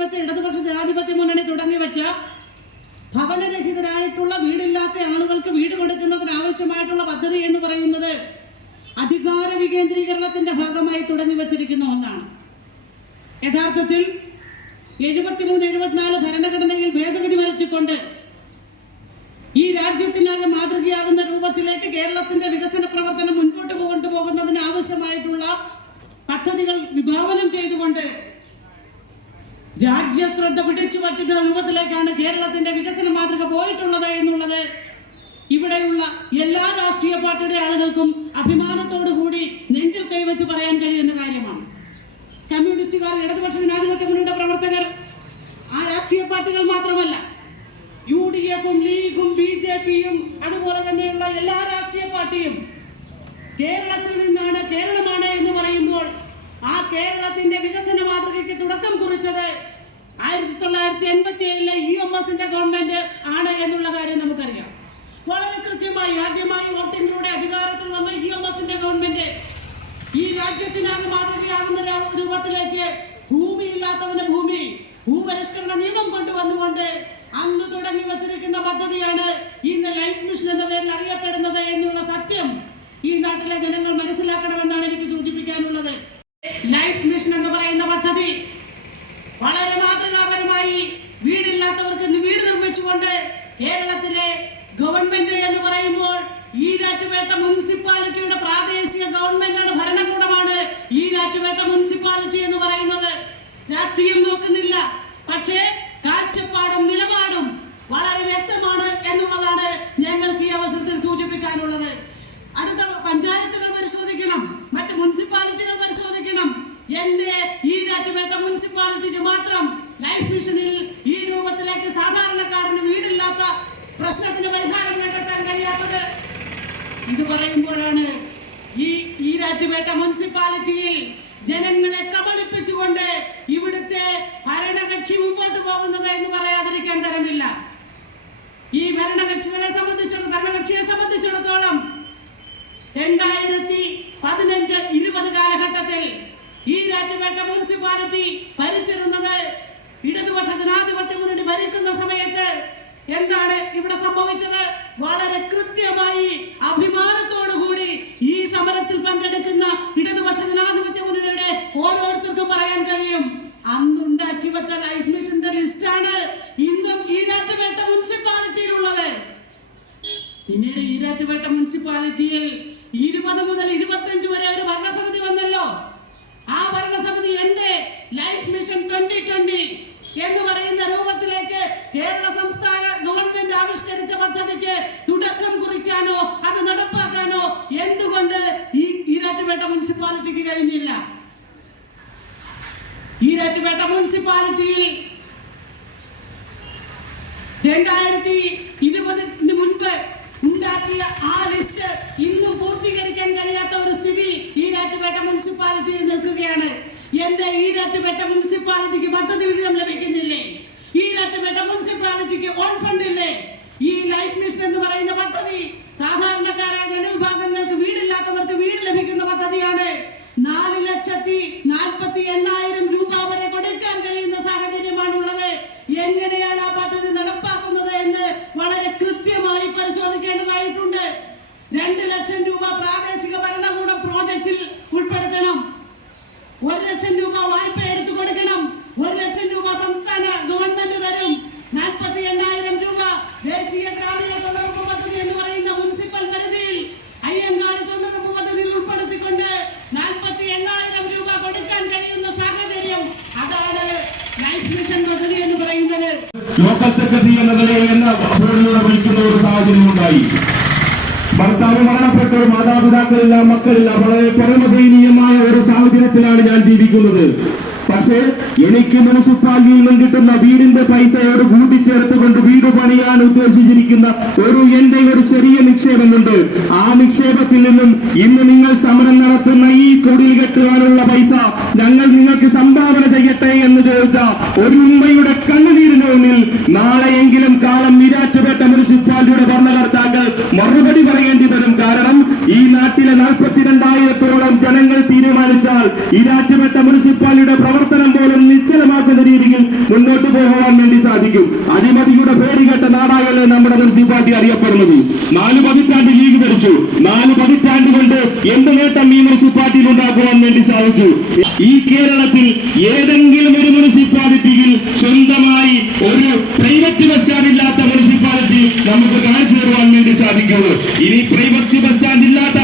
വെച്ച ഇടതുപക്ഷ ജനാധിപത്യ മുന്നണി തുടങ്ങി വെച്ച ഭവനരഹിതരായിട്ടുള്ള വീടില്ലാത്ത ആളുകൾക്ക് വീട് കൊടുക്കുന്നതിന് ആവശ്യമായിട്ടുള്ള പദ്ധതി എന്ന് പറയുന്നത് അധികാര വികേന്ദ്രീകരണത്തിന്റെ ഭാഗമായി തുടങ്ങി വച്ചിരിക്കുന്ന ഒന്നാണ്. യഥാർത്ഥത്തിൽ എഴുപത്തിമൂന്ന് എഴുപത്തിനാല് ഭരണഘടനയിൽ ഭേദഗതി വരുത്തിക്കൊണ്ട് ഈ രാജ്യത്തിനാകെ മാതൃകയാകുന്ന രൂപത്തിലേക്ക് കേരളത്തിന്റെ വികസന പ്രവർത്തനം മുൻപോട്ട് കൊണ്ടുപോകുന്നതിന് ആവശ്യമായിട്ടുള്ള പദ്ധതികൾ വിഭാവനം ചെയ്തുകൊണ്ട് രാജ്യശ്രദ്ധ പിടിച്ചു പറ്റുന്ന രൂപത്തിലേക്കാണ് കേരളത്തിന്റെ വികസന മാതൃക പോയിട്ടുള്ളത് എന്നുള്ളത്. ഇവിടെയുള്ള എല്ലാ രാഷ്ട്രീയ പാർട്ടിയുടെ ആളുകൾക്കും അഭിമാനത്തോടു കൂടി നെഞ്ചിൽ കൈവച്ച് പറയാൻ കഴിയുന്ന കാര്യമാണ്. കമ്മ്യൂണിസ്റ്റുകാർ ഇടതുപക്ഷ ജനാധിപത്യ മുന്നണിയുടെ പ്രവർത്തകർ ആ രാഷ്ട്രീയ പാർട്ടികൾ മാത്രമല്ല യു ഡി എഫും ലീഗും ബി ജെ പിയും അതുപോലെ തന്നെയുള്ള എല്ലാ രാഷ്ട്രീയ പാർട്ടിയും കേരളത്തിൽ നിന്നാണ് കേരളമാണ് എന്ന് പറയുമ്പോൾ ആ കേരളത്തിന്റെ വികസന മാതൃകയ്ക്ക് തുടക്കം കുറിച്ചത് ആയിരത്തി തൊള്ളായിരത്തി എൺപത്തി ഏഴിലെ ഇ എം എസിന്റെ ഗവൺമെന്റ് ആണ് എന്നുള്ള കാര്യം നമുക്കറിയാം വളരെ കൃത്യമായി ആദ്യമായി വോട്ടിങ്ങിലൂടെ അധികാരത്തിൽ വന്ന ഇ എം എസിന്റെ ഗവൺമെന്റ് ഈ രാജ്യത്തിനാകെ മാതൃകയാകുന്ന രൂപത്തിലേക്ക് ഭൂമി ഇല്ലാത്തവന്റെ ഭൂമി ഭൂപരിഷ്കരണ നിയമം കൊണ്ടുവന്നുകൊണ്ട് അന്ന് തുടങ്ങി വച്ചിരിക്കുന്ന പദ്ധതിയാണ് ഇന്ന് ലൈഫ് മിഷൻ എന്ന പേരിൽ അറിയപ്പെടുന്നത് എന്നുള്ള സത്യം ഈ നാട്ടിലെ ജനങ്ങൾ മനസ്സിലാക്കണമെന്നാണ് എനിക്ക് സൂചിപ്പിക്കാനുള്ളത്. ലൈഫ് മിഷൻ എന്ന് പറയുന്ന പദ്ധതി വളരെ മാതൃകാപരമായി വീടില്ലാത്തവർക്ക് വീട് നിർമ്മിച്ചുകൊണ്ട് കേരളത്തിലെ ഗവൺമെന്റ് എന്ന് പറയുമ്പോൾ ഈരാറ്റുപേട്ട മുനിസിപ്പാലിറ്റിയുടെ പ്രാദേശിക ഗവൺമെന്റാണ് ഭരണകൂടമാണ് രാറ്റുപേട്ട മുനിസിപ്പാലിറ്റി എന്ന് പറയുന്നത് രാഷ്ട്രീയം നോക്കുന്നില്ല. പക്ഷേ കാഴ്ചപ്പാടും നിലപാടും വളരെ വ്യക്തമാണ് എന്നുള്ളതാണ് ഞങ്ങൾക്ക് ഈ അവസരത്തിൽ സൂചിപ്പിക്കാനുള്ളത്. അടുത്ത പഞ്ചായത്തുകൾ പരിശോധിക്കണം മറ്റ് മുനിസിപ്പാലിറ്റികൾ പരിശോധിക്കണം. എന്റെ ഈ രാറ്റുപേട്ട മുനിസിപ്പാലിറ്റിക്ക് മാത്രം ലൈഫ് മിഷനിൽ ഈ രൂപത്തിലേക്ക് സാധാരണക്കാരന് വീടില്ലാത്ത പ്രശ്നത്തിന് പരിഹാരം കണ്ടെത്താൻ കഴിയാത്തത്. ഇത് പറയുമ്പോഴാണ് ഈ ഈരാറ്റുപേട്ട മുനിസിപ്പാലിറ്റിയിൽ ജനങ്ങളെ കബളിപ്പിച്ചുകൊണ്ട് ഇവിടുത്തെ ഭരണകക്ഷി മുമ്പോട്ട് പോകുന്നത് എന്ന് പറയാതിരിക്കാൻ തരമില്ല. ഈ ഭരണകക്ഷികളെ സംബന്ധിച്ചിടത്തോളം ഭരണകക്ഷിയെ സംബന്ധിച്ചിടത്തോളം രണ്ടായിരത്തി പതിനഞ്ച് ഇരുപത് കാലഘട്ടത്തിൽ ഈ രാജ്യപേട്ട മുനിസിപ്പാലിറ്റി ഭരിച്ചിരുന്നത് ഇടതുപക്ഷ ജനാധിപത്യ മുന്നണി ഭരിക്കുന്ന സമയത്ത് എന്താണ് ഇവിടെ സംഭവിച്ചത്? വളരെ കൃത്യമായി അഭിമാനത്തോടു കൂടി ഈ സമരത്തിൽ പങ്കെടുക്കുന്ന ഇടതുപക്ഷ ജനാധിപത്യ മുന്നണിയുടെ ഓരോരുത്തർക്കും പറയാൻ കഴിയും. അന്നുണ്ടാക്കി വെച്ച ലൈഫ് മിഷന്റെ ലിസ്റ്റാണ് ഇന്നും ഈരാറ്റുപേട്ട മുനിസിപ്പാലിറ്റിയിലുള്ളത്. പിന്നീട് ഈരാറ്റുപേട്ട മുനിസിപ്പാലിറ്റിയിൽ ഇരുപത് മുതൽ ഇരുപത്തഞ്ച് വരെ ഒരു ഭരണസമിതി വന്നല്ലോ. ആ ഭരണസമിതി എന്തേ? ലൈഫ് മിഷൻ ട്വന്റി ട്വന്റി എന്ന് പറയുന്ന രൂപത്തിലേക്ക് കേരള സംസ്ഥാന ഗവൺമെന്റ് ആവിഷ്കരിച്ച പദ്ധതിക്ക് തുടക്കം കുറിക്കാനോ അത് നടപ്പാക്കാനോ എന്തുകൊണ്ട് ഈ ഈരാറ്റുപേട്ട മുനിസിപ്പാലിറ്റിക്ക് കഴിഞ്ഞില്ല ഈരാറ്റുപേട്ട മുനിസിപ്പാലിറ്റിയിൽ രണ്ടായിരത്തി ഇരുപതിന് മുൻപ് ഉണ്ടാക്കിയ ആ ലിസ്റ്റ് ഇന്നും പൂർത്തീകരിക്കാൻ കഴിയാത്ത ഒരു സ്ഥിതി ഈ രാറ്റുപേട്ട മുനിസിപ്പാലിറ്റിയിൽ നിൽക്കുകയാണ്. എന്റെ ഈ രാറ്റുപേട്ട മുനിസിപ്പാലിറ്റിക്ക് പദ്ധതി വിഹിതം ലഭിക്കുന്നില്ലേ? ഈ രാറ്റുപേട്ട മുനിസിപ്പാലിറ്റിക്ക് ഓൺ ഫണ്ട് ഇല്ലേ? ഈ ലൈഫ് മിഷൻ എന്ന് പറയുന്ന പദ്ധതി സാധാരണക്കാരായ ജനവിഭാഗങ്ങൾക്ക് വീടില്ലാത്തവർക്ക് വീട് ലഭിക്കുന്ന പദ്ധതിയാണ്. നാല് ലക്ഷത്തി നാൽപ്പത്തി എണ്ണായിരം രൂപ വരെ കൊടുക്കാൻ കഴിയുന്ന സാഹചര്യമാണുള്ളത്. എങ്ങനെയാണ് ആ പദ്ധതി നടപ്പാക്കുന്നത് എന്ന് വളരെ കൃത്യമായി പരിശോധിക്കേണ്ടതായിട്ടുണ്ട് രണ്ട് ലക്ഷം രൂപ പ്രാദേശിക ഭരണകൂടം പ്രോജക്റ്റിൽ ഉൾപ്പെടുത്തണം ഒരു ലക്ഷം രൂപ വായ്പ എടുത്തു കൊടുക്കണം ഒരു ലക്ഷം രൂപ സംസ്ഥാന ഗവൺമെന്റ് തരും നാൽപ്പത്തി എണ്ണായിരം രൂപ ദേശീയ ഗ്രാമീണ തൊഴിലുറപ്പ് പദ്ധതി എന്ന് പറയുന്ന മുനിസിപ്പൽ പരിധിയിൽ അയ്യങ്കാളി തൊഴിലുറപ്പ് പദ്ധതിയിൽ ഉൾപ്പെടുത്തിക്കൊണ്ട് നാൽപ്പത്തി എണ്ണായിരം രൂപ കൊടുക്കാൻ കഴിയുന്ന സാഹചര്യം അതാണ് ലൈഫ് മിഷൻ പദ്ധതി എന്ന് പറയുന്നത്. ലോക്കൽ സെക്രട്ടറി എന്ന നിലയിൽ എന്ന ഫോണിലൂടെ വിളിക്കുന്ന ഒരു സാഹചര്യം ഉണ്ടായി. ഭർത്താവ് മരണപ്പെട്ട മാതാപിതാക്കളില്ല മക്കളില്ല വളരെ പരമദയനീയമായ ഒരു സാഹചര്യത്തിലാണ് ഞാൻ ജീവിക്കുന്നത്. പക്ഷേ എനിക്ക് മുനിസിപ്പാലിറ്റിയിൽ നിന്ന് കിട്ടുന്ന വീടിന്റെ പൈസയോട് കൂട്ടിച്ചേർത്തുകൊണ്ട് വീട് പണിയാൻ ഉദ്ദേശിച്ചിരിക്കുന്ന ഒരു എന്റെ ഒരു ചെറിയ നിക്ഷേപമുണ്ട്. ആ നിക്ഷേപത്തിൽ നിന്നും ഇന്ന് നിങ്ങൾ സമരം നടത്തുന്ന ഈ കുടിൽ കെട്ടുവാനുള്ള പൈസ ഞങ്ങൾ നിങ്ങൾക്ക് സംഭാവന ചെയ്യട്ടെ എന്ന് ചോദിച്ച ഒരു ഉമ്മയുടെ കണ്ണുനീരിന് മുന്നിൽ നാളെയെങ്കിലും കാലം നിരാറ്റപ്പെട്ട മുനിസിപ്പാലിറ്റിയുടെ ജനങ്ങൾ ഈരാറ്റുപേട്ട മുനിസിപ്പാലിറ്റിയുടെ പ്രവർത്തനം പോലും നിശ്ചലമാക്കുന്ന രീതിയിൽ മുന്നോട്ട് പോകുവാൻ വേണ്ടി സാധിക്കും. അഴിമതിയുടെ കേട്ട നാടാകല്ലേ നമ്മുടെ മുനിസിപ്പാലിറ്റി അറിയപ്പെടുന്നത്? നാല് പതിറ്റാണ്ട് ലീഗ് ഭരിച്ചു. നാല് പതിറ്റാണ്ട് കൊണ്ട് എന്ത് നേട്ടം ഈ മുനിസിപ്പാലിറ്റിയിൽ ഉണ്ടാക്കുവാൻ വേണ്ടി സാധിച്ചു? ഈ കേരളത്തിൽ ഏതെങ്കിലും ഒരു മുനിസിപ്പാലിറ്റിയിൽ സ്വന്തമായി ഒരു പ്രൈവറ്റ് ബസ് സ്റ്റാൻഡ് ഇല്ലാത്ത മുനിസിപ്പാലിറ്റി നമുക്ക് കാണിച്ചു തരുവാൻ വേണ്ടി സാധിക്കുള്ളൂ ഇനി പ്രൈവറ്റ് ബസ് സ്റ്റാൻഡ് ഇല്ലാത്ത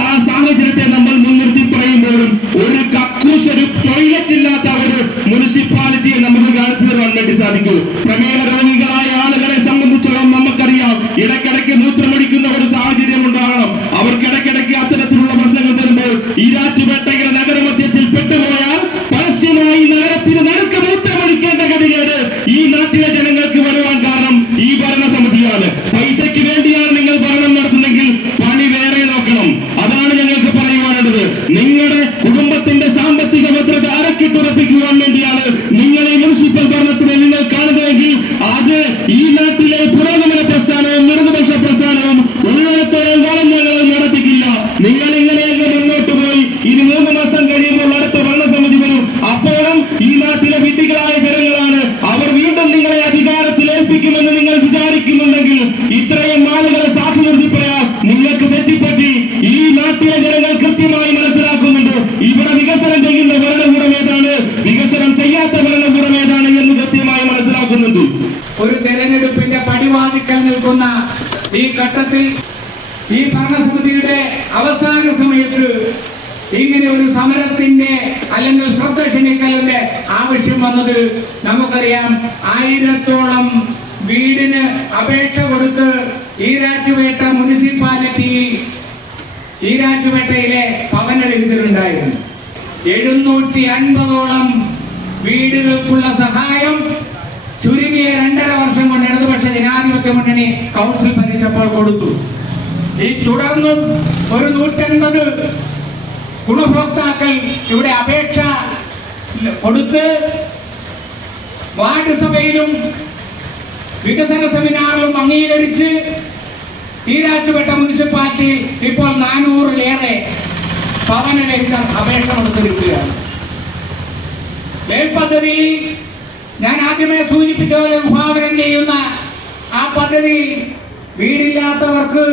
വേണ്ടി കൃത്യമായി മനസ്സിലാക്കുന്നുണ്ട്. ഇവിടെ വികസനം ചെയ്യുന്ന ഭരണകൂടം ഏതാണ്? വികസനം ചെയ്യാത്ത ഭരണകൂടം ഏതാണ് എന്ന് കൃത്യമായി മനസ്സിലാക്കുന്നുണ്ട്. ഒരു തെരഞ്ഞെടുപ്പിന്റെ പടിവാതിക്കൽ നിൽക്കുന്ന ഈ ഘട്ടത്തിൽ ഈ ഭരണസമിതിയുടെ അവസാന സമയത്ത് ഇങ്ങനെ ഒരു സമരത്തിന്റെ അല്ലെങ്കിൽ ശ്രദ്ധ ക്ഷണിക്കലിന്റെ ആവശ്യം വന്നത് നമുക്കറിയാം ആയിരത്തോളം വീടിന് അപേക്ഷ കൊടുത്ത് ഈരാറ്റുപേട്ട മുനിസിപ്പാലിറ്റി ഈരാറ്റുപേട്ടയിലെ ഭവനരഹിതരുണ്ടായിരുന്നു എഴുന്നൂറ്റി അൻപതോളം വീടുകൾക്കുള്ള സഹായം ചുരുങ്ങിയ രണ്ടര വർഷം കൊണ്ട് ഇടതുപക്ഷ ജനാധിപത്യ മുന്നണി കൗൺസിൽ ഭരിച്ചപ്പോൾ കൊടുത്തു. ഈ തുടർന്നും ഒരു നൂറ്റൻപത് ഗുണഭോക്താക്കൾ ഇവിടെ അപേക്ഷ കൊടുത്ത് വാർഡ് സഭയിലും വികസന സെമിനാറിലും അംഗീകരിച്ച് ഈരാറ്റുപേട്ട മുനിസിപ്പാലിറ്റിയിൽ ഇപ്പോൾ നാനൂറിലേറെ ഭവനരഹിതർ അപേക്ഷ കൊടുത്തിരിക്കുകയാണ് പദ്ധതിയിൽ ഞാൻ ആദ്യമേ സൂചിപ്പിച്ച പോലെ വിഭാവനം ചെയ്യുന്ന ആ പദ്ധതിയിൽ വീടില്ലാത്തവർക്ക്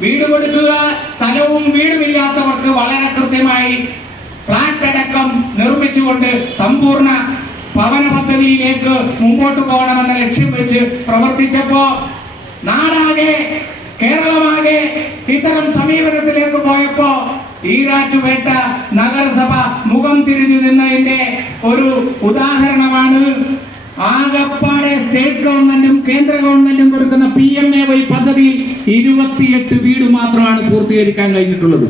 വീട് കൊടുക്കുക സ്ഥലവും വീടുമില്ലാത്തവർക്ക് വളരെ കൃത്യമായി ഫ്ലാറ്റ് അടക്കം നിർമ്മിച്ചുകൊണ്ട് സമ്പൂർണ ഭവന പദ്ധതിയിലേക്ക് മുമ്പോട്ട് പോകണമെന്ന ലക്ഷ്യം വെച്ച് പ്രവർത്തിച്ചപ്പോ നാടാകെ കേരളമാകെ ഇത്തരം സമീപനത്തിലേക്ക് പോയപ്പോ ഈരാറ്റുപേട്ട നഗരസഭ മുഖം തിരിഞ്ഞു നിന്നതിന്റെ ഒരു ഉദാഹരണമാണ് ആകപ്പാടെ സ്റ്റേറ്റ് ഗവൺമെന്റും കേന്ദ്ര ഗവൺമെന്റും കൊടുക്കുന്ന പി എം എ വൈ പദ്ധതിയിൽ ഇരുപത്തിയെട്ട് വീട് മാത്രമാണ് പൂർത്തീകരിക്കാൻ കഴിഞ്ഞിട്ടുള്ളത്.